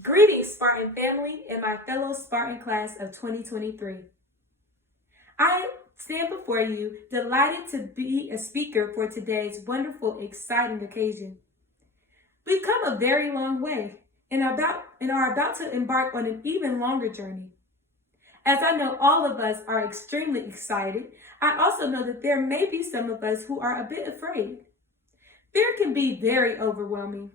Greetings, Spartan family and my fellow Spartan class of 2023. I stand before you delighted to be a speaker for today's wonderful, exciting occasion. We've come a very long way and are about to embark on an even longer journey. As I know all of us are extremely excited, I also know that there may be some of us who are a bit afraid. Fear can be very overwhelming.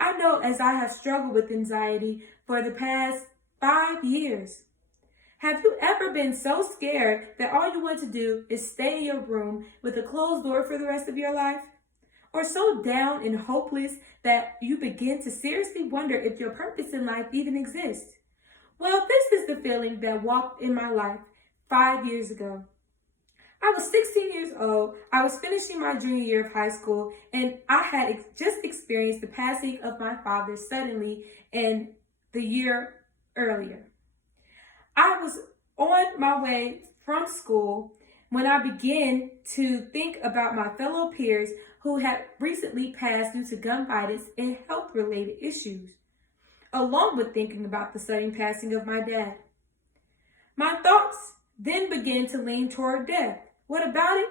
I know as I have struggled with anxiety for the past 5 years. Have you ever been so scared that all you want to do is stay in your room with a closed door for the rest of your life? Or so down and hopeless that you begin to seriously wonder if your purpose in life even exists? Well, this is the feeling that walked in my life 5 years ago. I was 16 years old, I was finishing my junior year of high school, and I had just experienced the passing of my father suddenly in the year earlier. I was on my way from school when I began to think about my fellow peers who had recently passed due to gun violence and health-related issues, along with thinking about the sudden passing of my dad. My thoughts then began to lean toward death. What about it?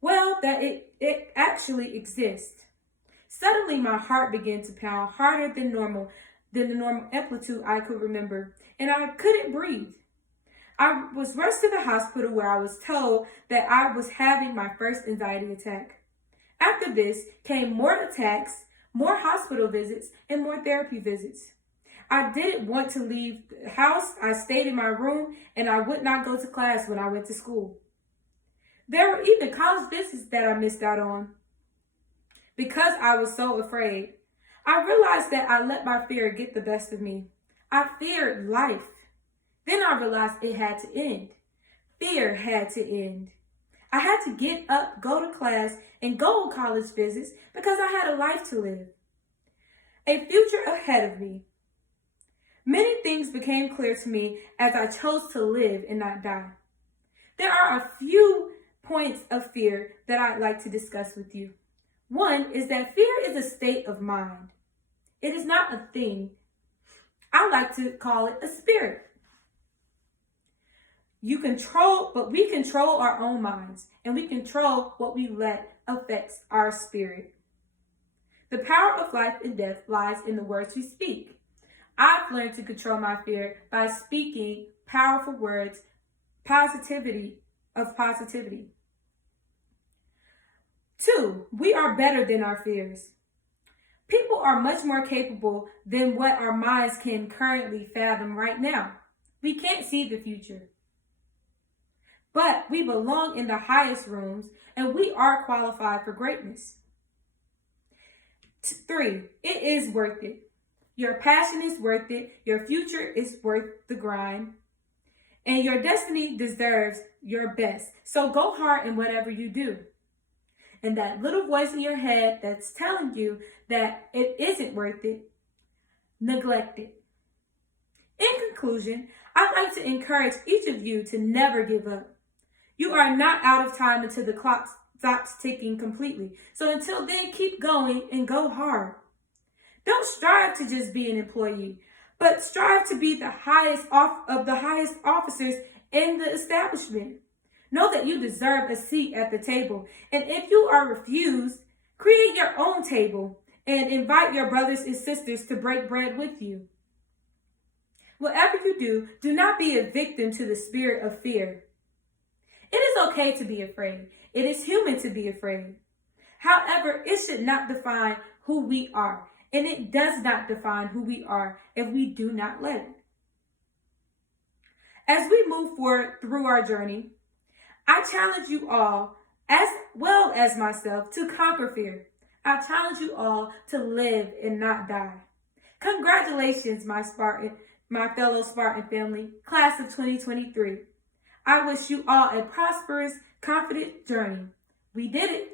Well, that it actually exists. Suddenly, my heart began to pound harder than the normal amplitude I could remember, and I couldn't breathe. I was rushed to the hospital where I was told that I was having my first anxiety attack. After this came more attacks, more hospital visits, and more therapy visits. I didn't want to leave the house. I stayed in my room, and I would not go to class when I went to school. There were even college visits that I missed out on because I was so afraid. I realized that I let my fear get the best of me. I feared life. Then I realized it had to end. Fear had to end. I had to get up, go to class, and go on college visits because I had a life to live, a future ahead of me. Many things became clear to me as I chose to live and not die. There are a few points of fear that I'd like to discuss with you. One is that fear is a state of mind. It is not a thing. I like to call it a spirit. We control our own minds, and we control what we let affects our spirit. The power of life and death lies in the words we speak. I've learned to control my fear by speaking powerful words, positivity. 2, we are better than our fears. People are much more capable than what our minds can currently fathom right now. We can't see the future. But we belong in the highest rooms, and we are qualified for greatness. 3, it is worth it. Your passion is worth it. Your future is worth the grind. And your destiny deserves your best. So go hard in whatever you do. And that little voice in your head that's telling you that it isn't worth it, neglect it. In conclusion, I'd like to encourage each of you to never give up. You are not out of time until the clock stops ticking completely. So until then, keep going and go hard. Don't strive to just be an employee, but strive to be the highest officers in the establishment. Know that you deserve a seat at the table. And if you are refused, create your own table and invite your brothers and sisters to break bread with you. Whatever you do, do not be a victim to the spirit of fear. It is okay to be afraid. It is human to be afraid. However, it should not define who we are. And it does not define who we are if we do not let it. As we move forward through our journey, I challenge you all, as well as myself, to conquer fear. I challenge you all to live and not die. Congratulations, my fellow Spartan family, class of 2023. I wish you all a prosperous, confident journey. We did it.